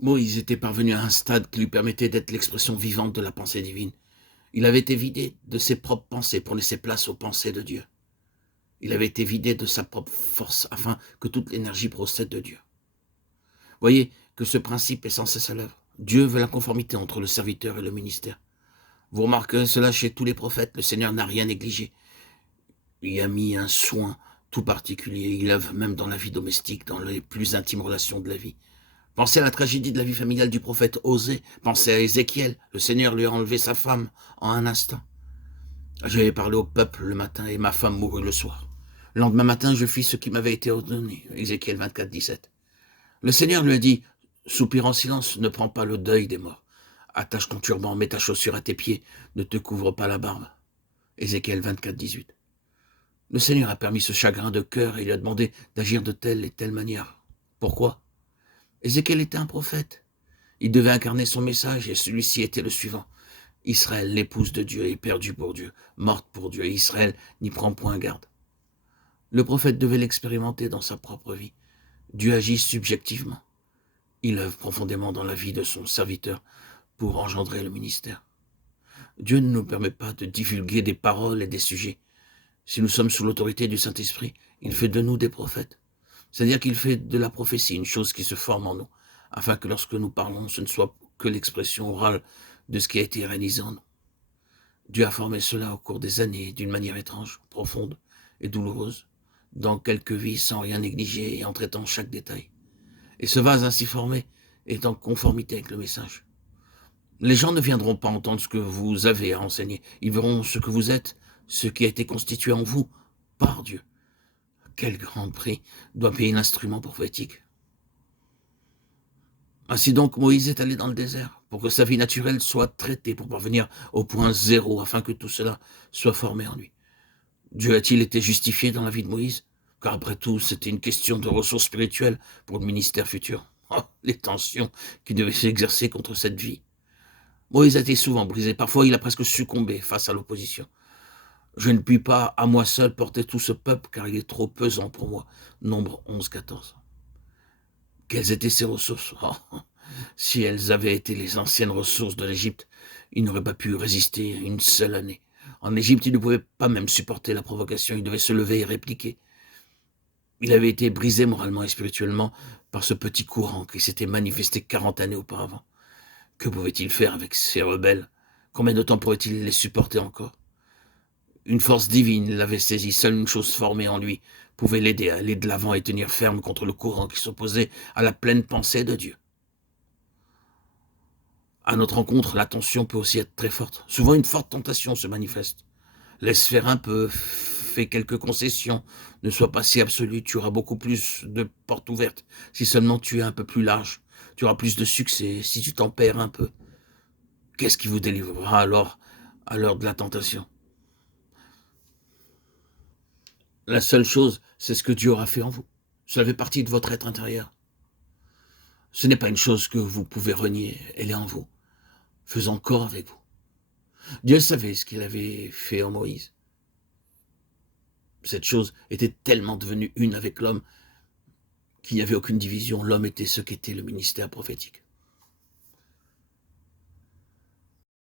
Moïse était parvenu à un stade qui lui permettait d'être l'expression vivante de la pensée divine. Il avait été vidé de ses propres pensées pour laisser place aux pensées de Dieu. Il avait été vidé de sa propre force afin que toute l'énergie procède de Dieu. Voyez que ce principe est sans cesse à l'œuvre. Dieu veut la conformité entre le serviteur et le ministère. Vous remarquerez cela chez tous les prophètes. Le Seigneur n'a rien négligé. Il y a mis un soin tout particulier. Il œuvre même dans la vie domestique, dans les plus intimes relations de la vie. Pensez à la tragédie de la vie familiale du prophète Osée. Pensez à Ézéchiel. Le Seigneur lui a enlevé sa femme en un instant. J'avais parlé au peuple le matin et ma femme mourut le soir. Le lendemain matin, je fis ce qui m'avait été ordonné. Ézéchiel 24, 17. Le Seigneur lui a dit, soupire en silence, ne prends pas le deuil des morts. Attache ton turban, mets ta chaussure à tes pieds, ne te couvre pas la barbe. Ézéchiel 24, 18. Le Seigneur a permis ce chagrin de cœur et lui a demandé d'agir de telle et telle manière. Pourquoi? Ézéchiel était un prophète. Il devait incarner son message et celui-ci était le suivant. Israël, l'épouse de Dieu, est perdue pour Dieu, morte pour Dieu. Israël n'y prend point garde. Le prophète devait l'expérimenter dans sa propre vie. Dieu agit subjectivement. Il œuvre profondément dans la vie de son serviteur pour engendrer le ministère. Dieu ne nous permet pas de divulguer des paroles et des sujets. Si nous sommes sous l'autorité du Saint-Esprit, il fait de nous des prophètes. C'est-à-dire qu'il fait de la prophétie une chose qui se forme en nous, afin que lorsque nous parlons, ce ne soit que l'expression orale de ce qui a été réalisé en nous. Dieu a formé cela au cours des années, d'une manière étrange, profonde et douloureuse, dans quelques vies sans rien négliger et en traitant chaque détail. Et ce vase ainsi formé est en conformité avec le message. Les gens ne viendront pas entendre ce que vous avez à enseigner. Ils verront ce que vous êtes, ce qui a été constitué en vous par Dieu. Quel grand prix doit payer l'instrument prophétique. Ainsi donc, Moïse est allé dans le désert pour que sa vie naturelle soit traitée, pour parvenir au point zéro, afin que tout cela soit formé en lui. Dieu a-t-il été justifié dans la vie de Moïse? Car après tout, c'était une question de ressources spirituelles pour le ministère futur. Oh, les tensions qui devaient s'exercer contre cette vie. Moïse a été souvent brisé. Parfois, il a presque succombé face à l'opposition. Je ne puis pas, à moi seul, porter tout ce peuple, car il est trop pesant pour moi. Nombre 11, 14. Quelles étaient ses ressources? Oh, si elles avaient été les anciennes ressources de l'Égypte, il n'aurait pas pu résister une seule année. En Égypte, il ne pouvait pas même supporter la provocation. Il devait se lever et répliquer. Il avait été brisé moralement et spirituellement par ce petit courant qui s'était manifesté 40 années auparavant. Que pouvait-il faire avec ces rebelles? Combien de temps pourrait-il les supporter encore? Une force divine l'avait saisi. Seule une chose formée en lui pouvait l'aider à aller de l'avant et tenir ferme contre le courant qui s'opposait à la pleine pensée de Dieu. À notre rencontre, la tension peut aussi être très forte. Souvent, une forte tentation se manifeste. Laisse faire un peu, fais quelques concessions, ne sois pas si absolu, tu auras beaucoup plus de portes ouvertes. Si seulement tu es un peu plus large, tu auras plus de succès, si tu t'en perds un peu. Qu'est-ce qui vous délivrera alors à l'heure de la tentation? La seule chose, c'est ce que Dieu aura fait en vous. Cela fait partie de votre être intérieur. Ce n'est pas une chose que vous pouvez renier, elle est en vous, faisant corps avec vous. Dieu savait ce qu'il avait fait en Moïse. Cette chose était tellement devenue une avec l'homme qu'il n'y avait aucune division. L'homme était ce qu'était le ministère prophétique.